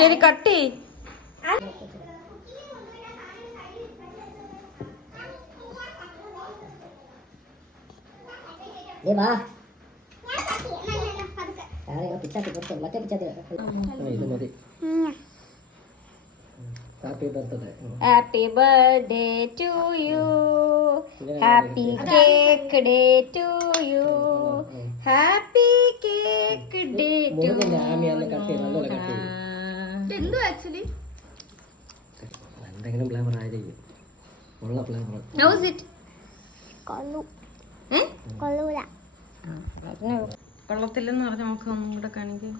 ശരി കട്ടി. Happy birthday to you, happy cake day to you, happy cake day to you. എന്തോ actually എന്തെങ്കിലും flavour ആയിരിക്കും. ഉള്ള ഫ്ലേവർ ഹൗസ് ഇറ്റ് കൊള്ളത്തില്ലെന്ന് പറഞ്ഞ നമുക്ക് ഒന്നും കൂടെ കാണിക്കും.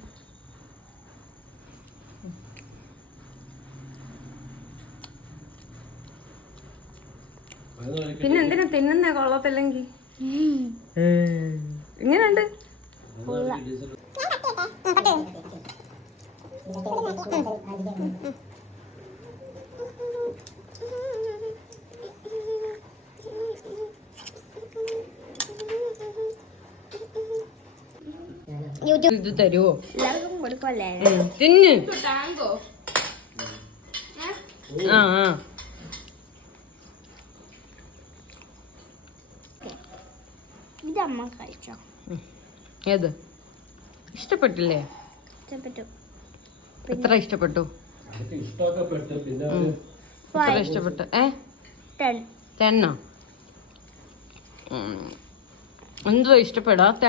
പിന്നെ എന്തിനാ തിന്നുന്ന കൊള്ളത്തില്ലെങ്കിൽ? ഇങ്ങനെയുണ്ട്. ഇത് തരുവോ? തിന്ന്. ആ ആ ഇതമ്മ കഴിച്ചോ? ഏത് ഇഷ്ടപ്പെട്ടില്ലേ? ഇഷ്ടപ്പെട്ടു. എത്ര ഇഷ്ടപ്പെട്ടു? എത്ര ഇഷ്ടപ്പെട്ടു? 10 എന്തുവാ ഇഷ്ടപ്പെടാത്ത?